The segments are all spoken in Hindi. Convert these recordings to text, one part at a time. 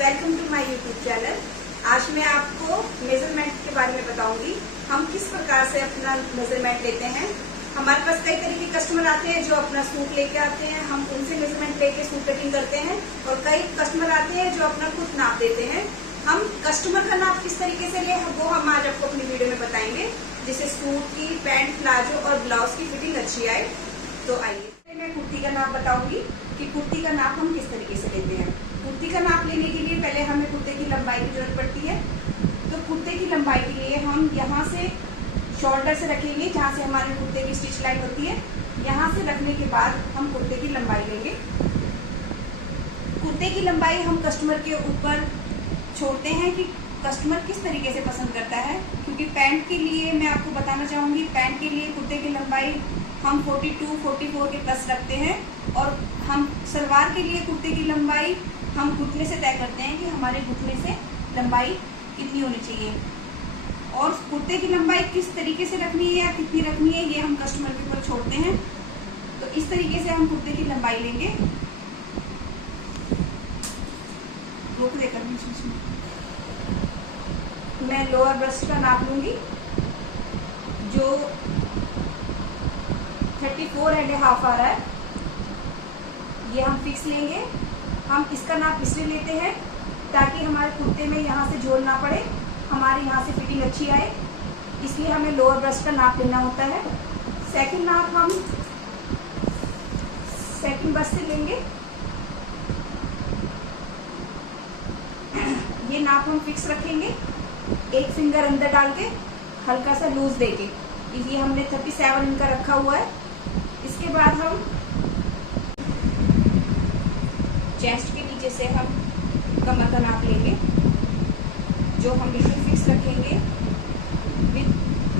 Welcome to my YouTube channel. आज मैं आपको मेजरमेंट के बारे में बताऊंगी। हम किस प्रकार से अपना मेजरमेंट लेते हैं। हमारे पास कई तरह के कस्टमर आते हैं जो अपना सूट लेके आते हैं, हम उनसे मेजरमेंट लेके सूट कटिंग करते हैं। और कई कस्टमर आते हैं जो अपना खुद नाप देते हैं। हम कस्टमर का नाप किस तरीके से ले वो हम आज आपको अपनी वीडियो में बताएंगे, जिससे सूट की पैंट, प्लाजो और ब्लाउज की फिटिंग अच्छी आए। तो आइए मैं कुर्ती का नाप बताऊंगी कि कुर्ती का नाप हम किस तरीके से लेते हैं। कुर्ती का नाप लेने के लिए पहले हमें कुर्ते की लंबाई की जरूरत पड़ती है। तो कुर्ते की लंबाई के लिए हम यहाँ से शोल्डर से रखेंगे, जहाँ से हमारे कुर्ते की स्टिच लाइन होती है। यहाँ से रखने के बाद हम कुर्ते की लंबाई लेंगे। कुर्ते की लंबाई हम कस्टमर के ऊपर छोड़ते हैं कि कस्टमर किस तरीके से पसंद करता है, क्योंकि पैंट के लिए मैं आपको बताना चाहूँगी, पैंट के लिए कुर्ते की लंबाई हम 42-44 के प्लस रखते हैं। और हम सलवार के लिए कुर्ते की लंबाई हम घुटने से तय करते हैं कि हमारे घुटने से लंबाई कितनी होनी चाहिए। और कुर्ते की लंबाई किस तरीके से रखनी है या कितनी रखनी है ये हम कस्टमर के ऊपर छोड़ते हैं। तो इस तरीके से हम कुर्ते की लंबाई लेंगे। रोक देकर मैं लोअर ब्रेस्ट का नाप लूंगी, जो 34.5 आ रहा है। ये हम फिक्स लेंगे। हम इसका नाप इसलिए लेते हैं ताकि हमारे कुर्ते में यहाँ से झोल ना पड़े, हमारे यहाँ से फिटिंग अच्छी आए, इसलिए हमें लोअर ब्रेस्ट का नाप लेना होता है। सेकंड नाप हम सेकंड ब्रेस्ट से लेंगे। ये नाप हम फिक्स रखेंगे, एक फिंगर अंदर डाल के हल्का सा लूज देके। ये हमने 37 इनका रखा हुआ है। इसके बाद हम चेस्ट के नीचे से हम कमर का नाप लेंगे, जो हम बिल्कुल फिक्स रखेंगे विद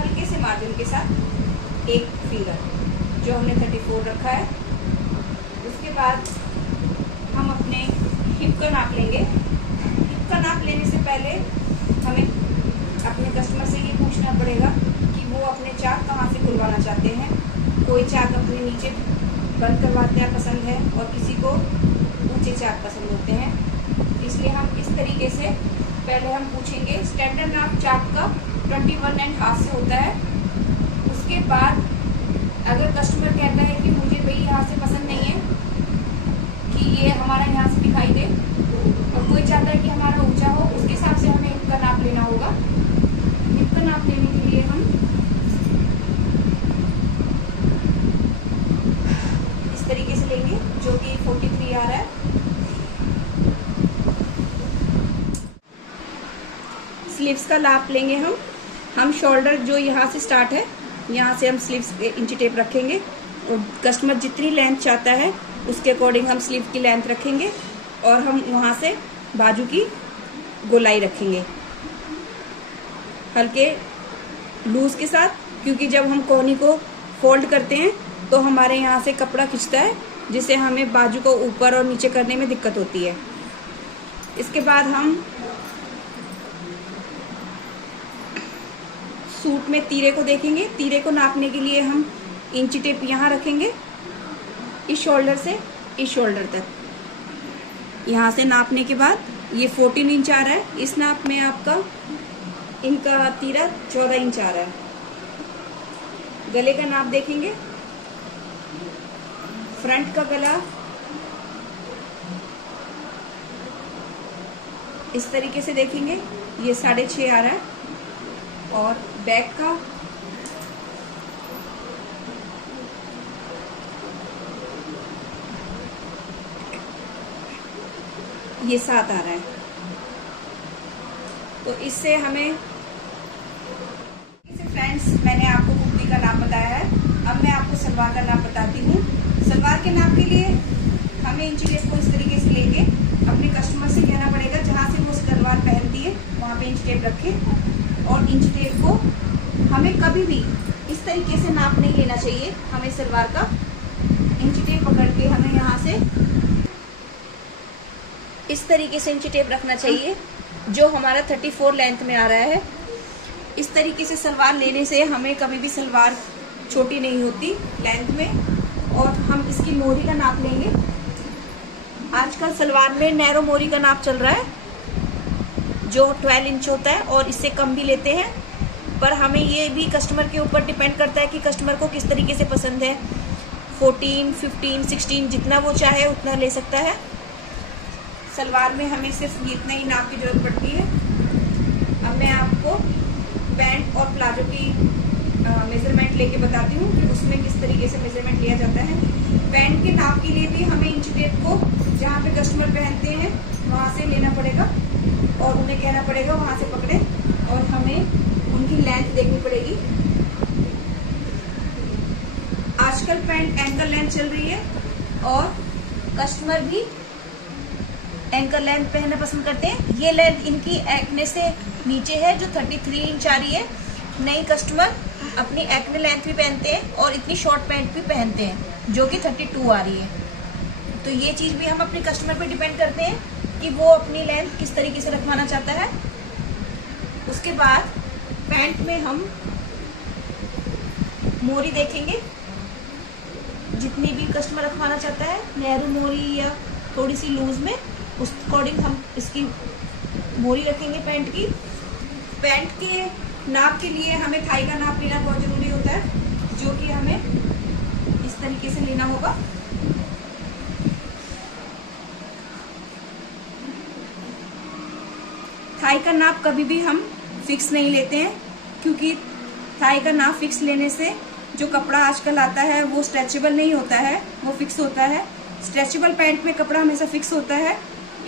हल्के से मार्जिन के साथ एक फिंगर, जो हमने 34 रखा है। उसके बाद हम अपने हिप का नाप लेंगे। हिप का नाप लेने से पहले हमें अपने कस्टमर से ये पूछना पड़ेगा कि वो अपने चाक कहाँ से खुलवाना चाहते हैं। कोई चाक अपने नीचे बंद करवाना पसंद है और किसी को ऊंचे चाक पसंद होते हैं। इसलिए हम इस तरीके से पहले हम पूछेंगे। स्टैंडर्ड नाप चाक का 21.5 से होता है। उसके बाद अगर कस्टमर कहता है कि मुझे भाई यहाँ से पसंद नहीं है कि ये हमारा यहाँ से दिखाई दे, और कोई चाहता है कि हमारा ऊंचा हो, उसके हिसाब से हमें हिप का नाप लेना होगा। हिप का नाप लेने के लिए हम इस तरीके से लेंगे, जो कि 43 आ रहा है। स्लीव्स का नाप लेंगे हम शोल्डर जो यहाँ से स्टार्ट है, यहाँ से हम स्लीव्स पे इंची टेप रखेंगे। और कस्टमर जितनी लेंथ चाहता है उसके अकॉर्डिंग हम स्लीव की लेंथ रखेंगे। और हम वहाँ से बाजू की गोलाई रखेंगे हल्के लूज के साथ, क्योंकि जब हम कोहनी को फोल्ड करते हैं तो हमारे यहाँ से कपड़ा खिंचता है, जिससे हमें बाजू को ऊपर और नीचे करने में दिक्कत होती है। इसके बाद हम सूट में तीरे को देखेंगे। तीरे को नापने के लिए हम इंची टेप यहाँ रखेंगे, इस शोल्डर से इस शोल्डर तक। यहाँ से नापने के बाद ये 14 इंच आ रहा है। इस नाप में आपका इनका तीरा 14 इंच आ रहा है। गले का नाप देखेंगे। फ्रंट का गला इस तरीके से देखेंगे, ये 6.5 आ रहा है। और बैक का ये 7 आ रहा है। तो इससे हमें फ्रेंड्स, मैंने आपको कुर्ती का नाप बताया है। अब मैं आपको सलवार का नाप बताती हूँ। सलवार के नाप के लिए हमें इंची टेप को इस तरीके से लेके अपने कस्टमर से कहना पड़ेगा, जहाँ से वो सलवार पहनती है वहाँ पे इंची टेप रखें। और इंची टेप को हमें कभी भी इस तरीके से नाप नहीं लेना चाहिए। हमें सलवार का इंची टेप पकड़ के हमें यहाँ से इस तरीके से इंची टेप रखना चाहिए, जो हमारा 34 लेंथ में आ रहा है। इस तरीके से सलवार लेने से हमें कभी भी सलवार छोटी नहीं होती लेंथ में। और हम इसकी मोरी का नाप लेंगे। आजकल सलवार में नैरो मोरी का नाप चल रहा है, जो 12 इंच होता है, और इससे कम भी लेते हैं। पर हमें ये भी कस्टमर के ऊपर डिपेंड करता है कि कस्टमर को किस तरीके से पसंद है। 14, 15, 16 जितना वो चाहे उतना ले सकता है। सलवार में हमें सिर्फ इतना ही नाप की जरूरत पड़ती है। अब मैं आपको पैंट और प्लाजो की मेजरमेंट लेके बताती हूँ कि उसमें किस तरीके से मेजरमेंट लिया जाता है। पैंट के नाप के लिए भी हमें इंच टेप को जहाँ पे कस्टमर पहनते हैं वहाँ से लेना पड़ेगा, और उन्हें कहना पड़ेगा वहाँ से पकड़े, और हमें उनकी लेंथ देखनी पड़ेगी। आजकल पैंट एंकल लेंथ चल रही है, और कस्टमर भी एंकल लेंथ पहनना पसंद करते हैं। ये लेंथ इनकी एक्ने से नीचे है जो 33 इंच आ रही है। नई कस्टमर अपनी एक्ने लेंथ भी पहनते हैं और इतनी शॉर्ट पैंट भी पहनते हैं जो कि 32 आ रही है। तो ये चीज़ भी हम अपने कस्टमर पे डिपेंड करते हैं कि वो अपनी लेंथ किस तरीके से रखवाना चाहता है। उसके बाद पैंट में हम मोरी देखेंगे, जितनी भी कस्टमर रखवाना चाहता है, नेहरू मोरी या थोड़ी सी लूज में, उस अकॉर्डिंग हम इसकी मोरी रखेंगे पैंट की। पैंट के नाप के लिए हमें थाई का नाप लेना बहुत ज़रूरी होता है, जो कि हमें इस तरीके से लेना होगा। थाई का नाप कभी भी हम फिक्स नहीं लेते हैं, क्योंकि थाई का नाप फिक्स लेने से जो कपड़ा आजकल आता है वो स्ट्रेचेबल नहीं होता है, वो फिक्स होता है। स्ट्रेचेबल पैंट में कपड़ा हमेशा फिक्स होता है,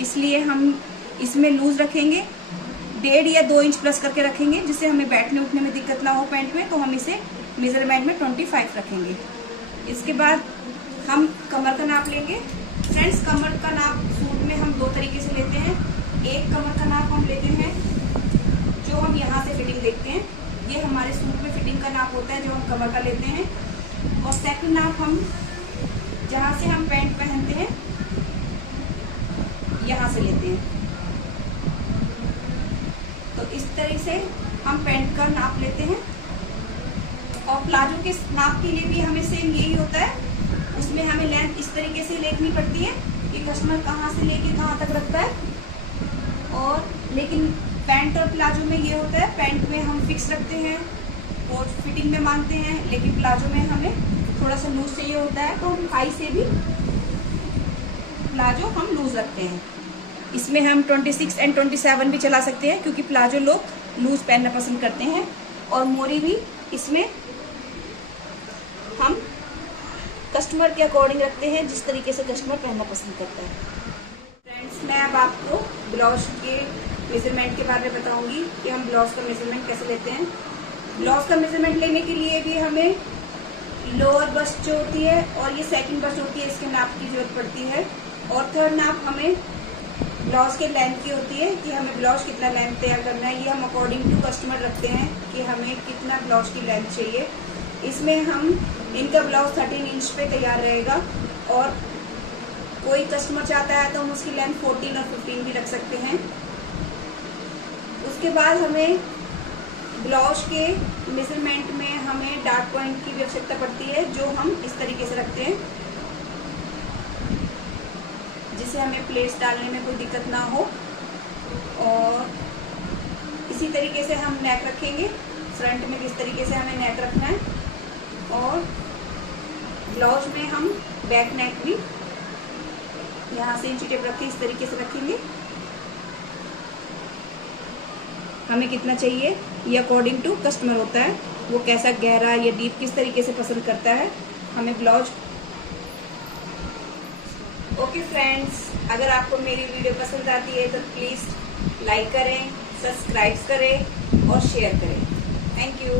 इसलिए हम इसमें लूज रखेंगे, 1.5 या 2 इंच प्लस करके रखेंगे, जिससे हमें बैठने उठने में दिक्कत ना हो पैंट में। तो हम इसे मेजरमेंट में 25 रखेंगे। इसके बाद हम कमर का नाप लेंगे। फ्रेंड्स, कमर का नाप सूट में हम 2 तरीके से लेते हैं। एक कमर का नाप हम लेते हैं जो हम यहाँ से फिटिंग देखते हैं, ये हमारे सूट में फिटिंग का नाप होता है जो हम कमर का लेते हैं। और सेकंड नाप हम जहाँ से हम पैंट पहनते हैं यहाँ से लेते हैं। तो इस तरह से हम पैंट का नाप लेते हैं। और प्लाजो के नाप के लिए भी हमें सेम यही होता है, उसमें हमें लेंथ इस तरीके से देखनी पड़ती है कि कस्टमर कहाँ से लेके कहाँ तक रखता है। और लेकिन पैंट और प्लाजो में ये होता है, पैंट में हम फिक्स रखते हैं और फिटिंग में मांगते हैं, लेकिन प्लाजो में हमें थोड़ा सा लूज चाहिए होता है, तो हम थाई से भी प्लाजो हम लूज रखते हैं। इसमें हम 26 और 27 भी चला सकते हैं, क्योंकि प्लाजो लोग लूज पहनना पसंद करते हैं। और मोरी भी इसमें हम कस्टमर के अकॉर्डिंग रखते हैं, जिस तरीके से कस्टमर पहनना पसंद करता है। फ्रेंड्स, मैं अब आपको ब्लाउज के मेजरमेंट के बारे में बताऊंगी कि हम ब्लाउज का मेजरमेंट कैसे लेते हैं। ब्लाउज का मेजरमेंट लेने के लिए भी हमें लोअर बस्ट जो होती है और ये सेकंड बस्ट होती है, इसके नाप की जरूरत पड़ती है। और थर्ड नाप हमें ब्लाउज के लेंथ की होती है कि हमें ब्लाउज कितना लेंथ तैयार करना है। ये हम अकॉर्डिंग टू कस्टमर रखते हैं कि हमें कितना ब्लाउज की लेंथ चाहिए। इसमें हम इनका ब्लाउज 13 इंच पे तैयार रहेगा, और कोई कस्टमर चाहता है तो हम उसकी लेंथ 14 और 15 भी रख सकते हैं। उसके बाद हमें ब्लाउज के मेजरमेंट में हमें डार्ट पॉइंट की भी आवश्यकता पड़ती है, जो हम इस तरीके से रखते हैं, जिससे हमें प्लेट्स डालने में कोई दिक्कत ना हो। और इसी तरीके से हम नेक रखेंगे, फ्रंट में किस तरीके से हमें नेक रखना है। और ब्लाउज में हम बैक नेक भी यहाँ से इंची टेप रख के इस तरीके से रखेंगे। हमें कितना चाहिए ये अकॉर्डिंग टू कस्टमर होता है, वो कैसा गहरा या डीप किस तरीके से पसंद करता है हमें ब्लाउज। ओके फ्रेंड्स, अगर आपको मेरी वीडियो पसंद आती है तो प्लीज़ लाइक करें, सब्सक्राइब करें और शेयर करें। Thank you.